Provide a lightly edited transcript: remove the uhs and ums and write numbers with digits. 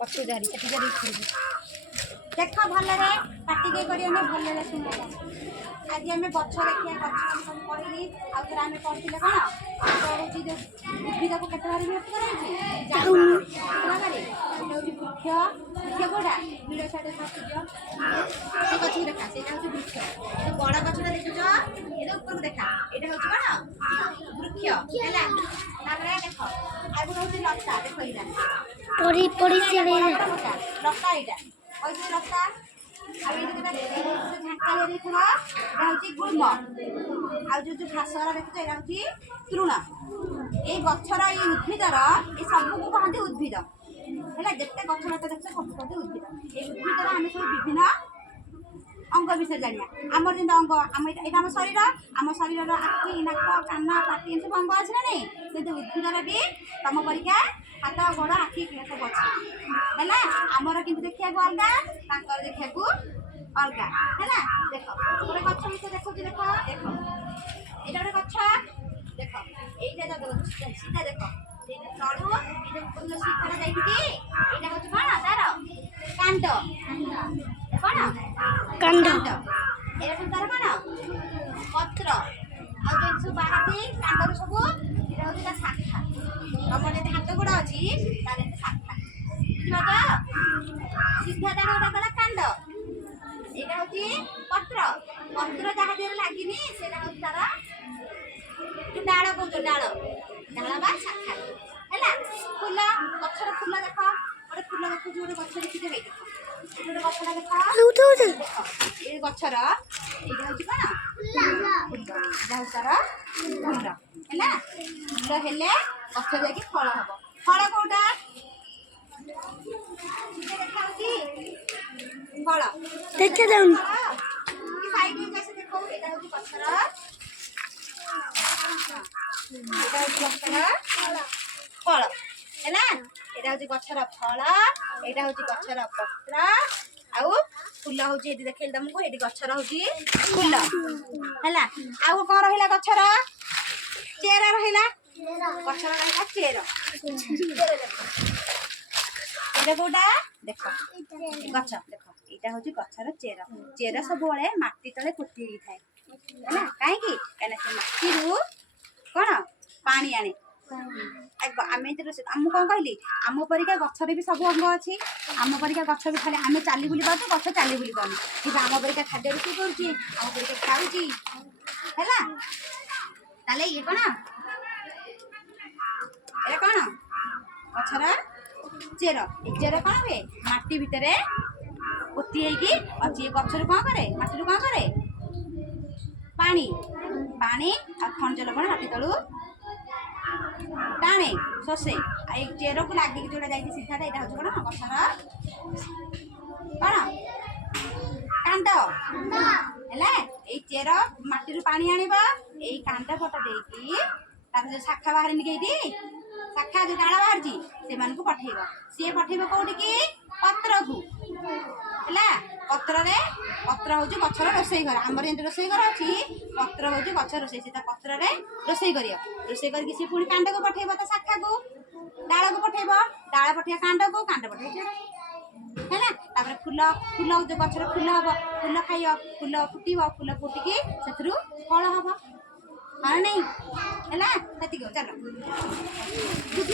पक्ष जारी से देख भलरे पाटिके करियो भलरे सुन आज आम गछ देखिए गछ कहली आउे आम पढ़े कौन उद्भिद को केते भारी विभक्त कराई वृक्ष वृक्ष कौटा भिड़ साइड गछ देखा से वृक्ष बड़ गछटा देखुच ये ऊपर देखा यहाँ हूँ कौन वृक्ष है देख आगे हूँ लता देख लता यहाँ कैसे लता झांका देखा हूँ गुल्म आ जो घासरा देखुच यहाँ हूँ तृण ये गचर ये उद्भिदर ये सबको कहते उद्भिद है जिते गछलता देख सब कहते उद्भिद ये उद्भिदर आम सब विभिन्न अंग विषय जाना आमर जो अंग आम यहाँ आम शरीर आखि नाक कान पाटी सब अंग अच्छे ना नहीं कितने उद्भिदर भी तुम परीक्षा हाथ गोड़ आखि सब अच्छे है आमर कि देखा अलग देखा अलग है देख गोटे गछ विषय देखो देख देख ये गोटे गछ देख यहीटा सीधा देख तलू ये सीधा जाइए यहाँ हूँ कौन तार कांड कौन कांड ये तार कौन पत्र आ सब बाहर कांड सब ये हूँ शाखा तुम जो हाथ गोड़ अच्छी शाखा बुझा तो सीधा तार गोटा गला कांड यहाँ हूँ पत्र पत्र जहाँ देह लगे से तार डाल कौच डाल बा शाखा है फूल गचर फूल देख गोटे फूल देखो गोटे गच देखी गोटे गचटा देख ये गचर ये हूँ कौन यहाँ तार फूल है फूल हेले गच जाकि फल हम फल कौटा फल देखा जाऊन देखो यहाँ हूँ गचर फल है यहाँ हूँ गचर फल यहाँ हूँ गचर पत्र आउ फूल हूँ ये देखे तुमको ये गचर हूँ फूल है आउ कौन रहा गचर चेरा रहा गचर रहा चेर कौटा देख गच देख यहाँ हूँ गचर चेर चेर सब मटी तले पोती थाए है कहीं मटी कौन पानी आने आम आम कौन कहली आम परिका गचर भी सब अंग अच्छी आम परिका गच भी खाली आम चाली बुली पाऊँ गच चाली बुली पाऊँ कि आम परिका खाद्य रोषे करुँची आम परिका खाऊँगी है ये कौन ये कौन गचर चेर चेर कौन हुए माटी भितर पोती अच्छी गचर कौन करे माटी कौन करे पानी पानी आ खनिज लवण माटी तलू टाणे शोषे चेर को लगे जोड़ा जाए सीधा यहाँ हूँ कौन गचर कौन कांड है चेर मटी पानी आने कांड पट दे तार जो शाखा बाहर निकली शाखा जो डाल बाहर से पठेब सी पठेब कौटी की पत्र को है पत्र पत्र हूँ गचर रोषे घर आमर जमी रोषे घर अच्छी पत्र हूँ गच रोषे से पत्र रोषे कर रोषे करके पुणी कांड को पठेब तो शाखा को डाल को पठेब डाल पठे कांड को कांड पठे है फूल फूल जो गचर फूल हम फूल खाइ फूल फुटब फूल फुटिकी से फल हम हाँ नहीं है चलो।